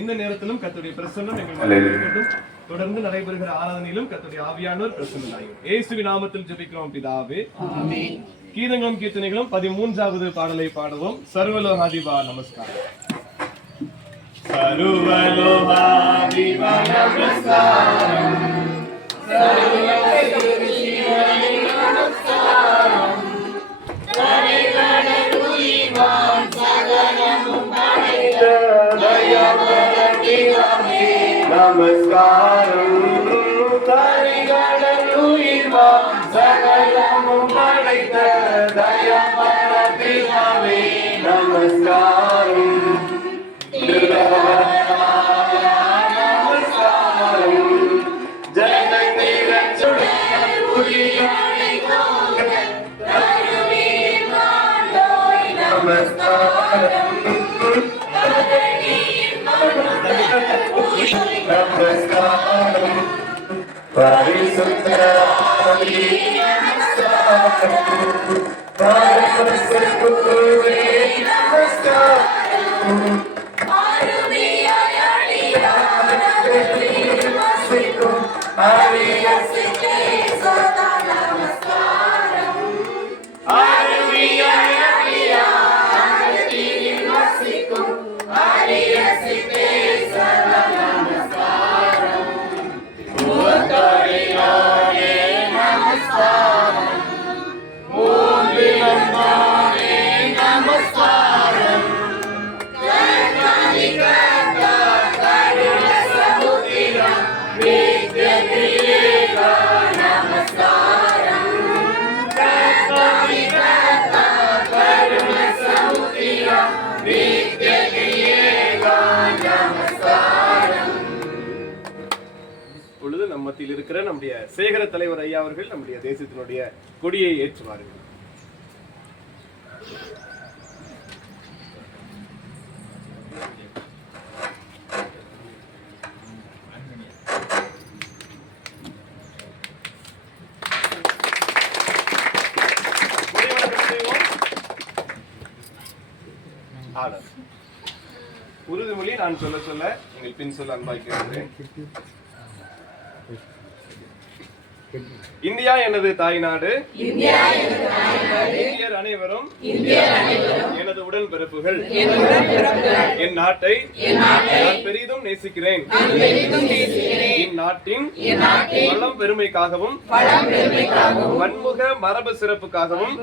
இந்த நேரத்திலும் கர்த்தருடைய பிரசன்னம் எங்கள் மத்தியில் இருக்கட்டும். தொடர்ந்து நடைபெறுகிற ஆராதனையிலும் கர்த்தருடைய ஆவியானவர் பிரசன்னமாகும். இயேசுவின் நாமத்தில் ஜெபிக்கிறோம் பிதாவே, ஆமென். கீதங்களும் கீர்த்தனைகளும் 13வது பாடலை பாடுவோம். சர்வலோகாதிபா நமஸ்காரம். சர்வலோகாதிபா நமஸ்காரம், நமஸ்காரம் தரிகடலுயிர்வாம் சகலமும் படைத்த தயபர பிதாவே நமஸ்காரம். நமஸ்காரம் ஜெகத்தின் நமஸ்காரம். நமஸ்காரம் பரிசுத்த ஆவி நமஸ்காரம். பரமசுத்தரே நமஸ்காரம். ஆருமியாயடியானே வசிக்கும் ஆரியசித்தே சதா நமஸ்காரம். ஆருமியாயடியானே வசிக்கும் ஆரியசித்தே சதா நமஸ்காரம். மூத்தரியானே நமஸ்காரம். மூன்றிலம்பானே நமஸ்காரம். கர்த்தாதிகர்த்தா கருண சமுத்திரா நித்யகிரீடா நமஸ்காரம். கர்த்தாதிகர்த்தா கருண சமுத்திரா நித்யகிரீடா நமஸ்காரம். இப்பொழுது நம் மத்தியில் இருக்கிற நம்முடைய சேகர தலைவர் ஐயா அவர்கள் நம்முடைய தேசத்தினுடைய கொடியை ஏற்றுவார்கள். உறுதிமொழி நான் சொல்ல சொல்ல நீங்கள் பின் சொல்ல அன்பாய் கேட்கிறேன். இந்தியா எனது தாய்நாடு, இந்தியர் அனைவரும் எனது உடல் பிறப்புகள். என் நாட்டை நான் பெரிதும் நேசிக்கிறேன். இந்நாட்டின் வளம் பெருமைக்காகவும் பன்முக மரபு சிறப்புக்காகவும்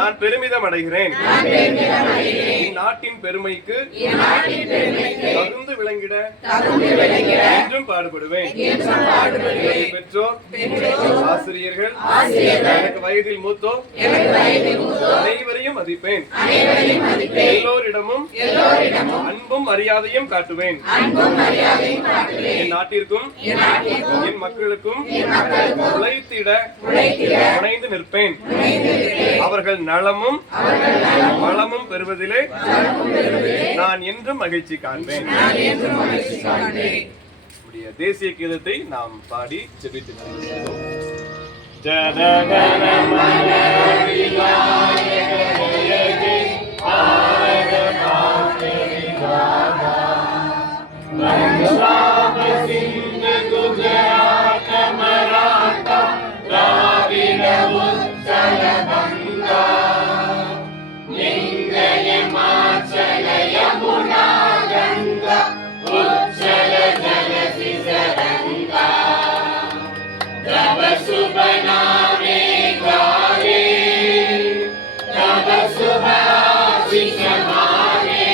நான் பெருமிதம் அடைகிறேன். இந்நாட்டின் பெருமைக்கு தகுந்து விளங்கிட என்றும் பாடுபடுவேன். பெற்றோர், ஆசிரியர்கள், எனக்கு வயதில் மூத்தோர் அனைவரையும் மதிப்பேன். எல்லோரிடமும் அன்பும் மரியாதையும் காட்டுவேன். என் நாட்டிற்கும் என் மக்களுக்கும் உழைத்திட முனைந்து நிற்பேன். அவர்கள் நலமும் வளமும் பெறுவதிலே நான் என்றும் மகிழ்ச்சி காண்பேன். தேசிய கீதத்தை நாம் பாடி ஜெபித்து நடத்துவோம். ஜனகணமன விநாயக ஜெயதே பாரத மாதா பஞ்சாப சிந்து குஜராத் மராத்தா திராவிட உத்கல கங்கா இங்கய மாச்சல யமுனா கங்கா உச்சல ஜலசி சரங்கா தவ சுப நாமே காலே தவ சுப ஆசிஷ மாலே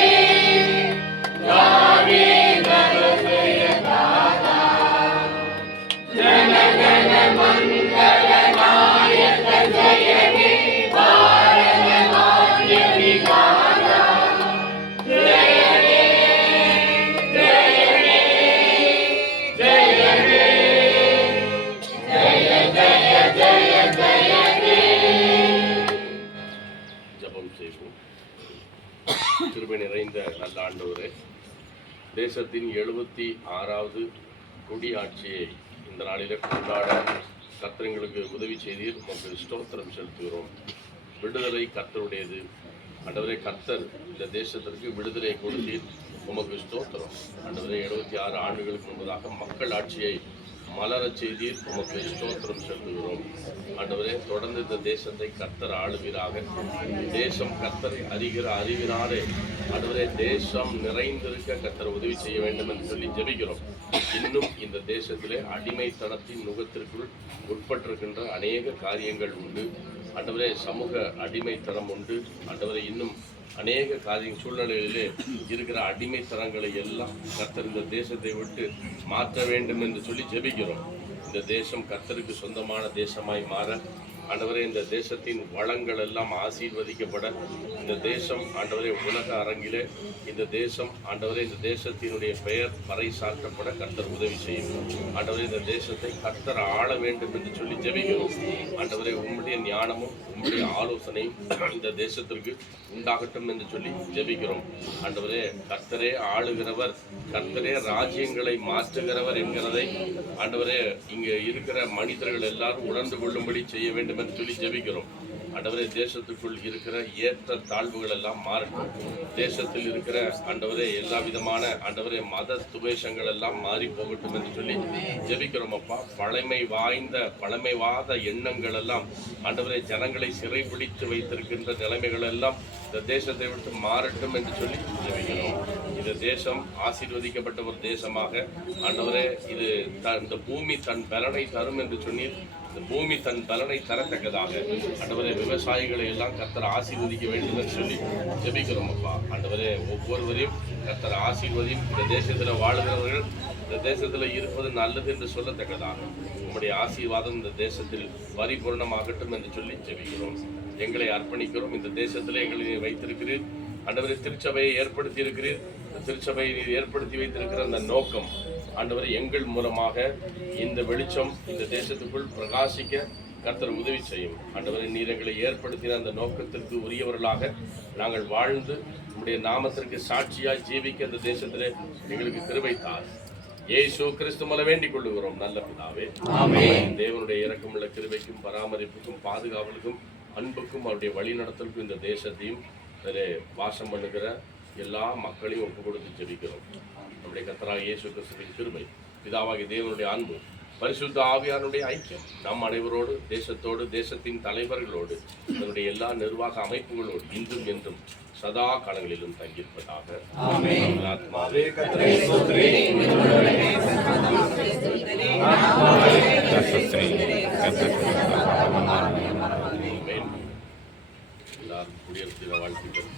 காலே தவ ஜய தாதா ஜன கண மங்கள நாயக ஜய ஹே பாரத நாட்ய விகாரா கிருபை நிறைந்த நல்ல ஆண்டவரே, தேசத்தின் 76வது கொடியாட்சியை இந்த நாளில் கொண்டாட கர்த்தர் எங்களுக்கு உதவி செய்தீர். உமக்கு ஸ்தோத்திரம் செலுத்துகிறோம். விடுதலை கர்த்தருடையது, ஆண்டவரே கர்த்தர் இந்த தேசத்திற்கு விடுதலை கொடுத்தீர், உமக்கு ஸ்தோத்திரம். ஆண்டவரே 76 ஆண்டுகளுக்கு முன்பதாக மக்கள் ஆட்சியை மலரச் செய்தீர், உமக்கு ஸ்தோத்திரம் செலுத்துகிறோம். ஆண்டவரே தொடர்ந்து இந்த தேசத்தை கர்த்தர் ஆளுவீராக. தேசம் கர்த்தரை அறிகிற அறிவினாலே ஆண்டவரே தேசம் நிறைந்திருக்க கர்த்தர் உதவி செய்ய வேண்டும் என்று சொல்லி ஜெபிக்கிறோம். இன்னும் இந்த தேசத்திலே அடிமைத்தனத்தின் நுகத்திற்குள் உட்பட்டிருக்கின்ற அநேக காரியங்கள் உண்டு. ஆண்டவரே சமூக அடிமைத்தனம் உண்டு. ஆண்டவரே இன்னும் அநேக சூழ்நிலைகளிலே இருக்கிற அடிமைத்தனங்களை எல்லாம் கர்த்தர் இந்த தேசத்தை விட்டு மாற்ற வேண்டும் என்று சொல்லி ஜெபிக்கிறோம். இந்த தேசம் கர்த்தருக்கு சொந்தமான தேசமாய் மாற, ஆண்டவரே இந்த தேசத்தின் வளங்கள் எல்லாம் ஆசீர்வதிக்கப்பட, இந்த தேசம் ஆண்டவரே உலக அரங்கிலே இந்த தேசம் ஆண்டவரே இந்த தேசத்தினுடைய பெயர் பறைசாற்றப்பட கர்த்தர் உதவி செய்யும். ஆண்டவரே இந்த தேசத்தை கர்த்தர் ஆள வேண்டும் என்று சொல்லி ஜெபிக்கிறோம். ஆண்டவரே உம்முடைய ஞானமும் உம்முடைய ஆலோசனையும் இந்த தேசத்திற்கு உண்டாகட்டும் என்று சொல்லி ஜெபிக்கிறோம். ஆண்டவரே கர்த்தரே ஆளுகிறவர், கர்த்தரே ராஜ்யங்களை மாற்றுகிறவர் என்கிறதை ஆண்டவரே இங்கே இருக்கிற மனிதர்கள் எல்லாரும் உணர்ந்து கொள்ளும்படி செய்ய வேண்டும் என்று சொல்லி ஜெபிக்கிறோம். ஆண்டவரே தேசத்துக்குள் இருக்கிற ஏற்ற தாழ்வுகள் எல்லாம் மாறட்டும். தேசத்தில் இருக்கிற ஆண்டவரே எல்லா விதமான ஆண்டவரே மத துவேஷங்கள் எல்லாம் மாறி போகட்டும் என்று சொல்லி ஜெபிக்கிறோம். அப்பா, பழமைவாத எண்ணங்கள் எல்லாம் ஆண்டவரே ஜனங்களை சிறைபிடித்து வைத்திருக்கின்ற நிலைமைகள் எல்லாம் இந்த தேசத்தை விட்டு மாறட்டும் என்று சொல்லி ஜெபிக்கிறோம். இந்த தேசம் ஆசீர்வதிக்கப்பட்ட ஒரு தேசமாக ஆண்டவரே இது இந்த பூமி தன் பலனை தரும் என்று சொன்னீர். இந்த பூமி தன் பலனை தரத்தக்கதாக ஆண்டவரே விவசாயிகளை எல்லாம் கர்த்தர் ஆசீர்வதிக்க வேண்டும் என்று சொல்லி ஜெபிக்கிறோம். அப்பா, ஆண்டவரே ஒவ்வொருவரையும் கர்த்தர் ஆசீர்வதியும். இந்த தேசத்தில் வாழுகிறவர்கள் இந்த தேசத்தில் இருப்பது நல்லது என்று சொல்லத்தக்கதாக உங்களுடைய ஆசீர்வாதம் இந்த தேசத்தில் பரிபூர்ணமாகட்டும் என்று சொல்லி ஜெபிக்கிறோம். எங்களை அர்ப்பணிக்கிறோம். இந்த தேசத்தில் எங்களை வைத்திருக்கிறீர். ஆண்டவரே திருச்சபையை ஏற்படுத்தி இருக்கிறீர். திருச்சபையை ஏற்படுத்தி வைத்திருக்கிற அந்த நோக்கம் ஆண்டவரை எங்கள் மூலமாக இந்த வெளிச்சம் இந்த தேசத்துக்குள் பிரகாசிக்க கர்த்தர் உதவி செய்யும். ஆண்டவரை நீர் எங்களை ஏற்படுத்தின அந்த நோக்கத்திற்கு உரியவர்களாக நாங்கள் வாழ்ந்து நம்முடைய நாமத்திற்கு சாட்சியாய் ஜீவிக்க இந்த தேசத்திலே எங்களுக்கு கிருபை தார். இயேசு கிறிஸ்து மூலம் வேண்டிக் கொள்ளுகிறோம் நல்ல பிதாவே, ஆமென். தேவனுடைய இரக்கமுள்ள கிருபைக்கும் பராமரிப்புக்கும் பாதுகாவலுக்கும் அன்புக்கும் அவருடைய வழிநடத்தலுக்கும் இந்த தேசத்தையும் வாசம் பண்ணுகிற எல்லா மக்களையும் ஒப்பு கொடுத்து ஜெபிக்கிறோம். நம்முடைய கர்த்தராகிய இயேசு கிறிஸ்துவின் கிருபை, பிதாவாகிய தேவனுடைய அன்பு, பரிசுத்த ஆவியானுடைய ஐக்கியம் நம் அனைவரோடு, தேசத்தோடு, தேசத்தின் தலைவர்களோடு, இதனுடைய எல்லா நிர்வாக அமைப்புகளோடு இன்றும் என்றும் சதா காலங்களிலும் தங்கியிருப்பதாக. எல்லாரும் குடியரசு தின வாழ்த்துக்கள்.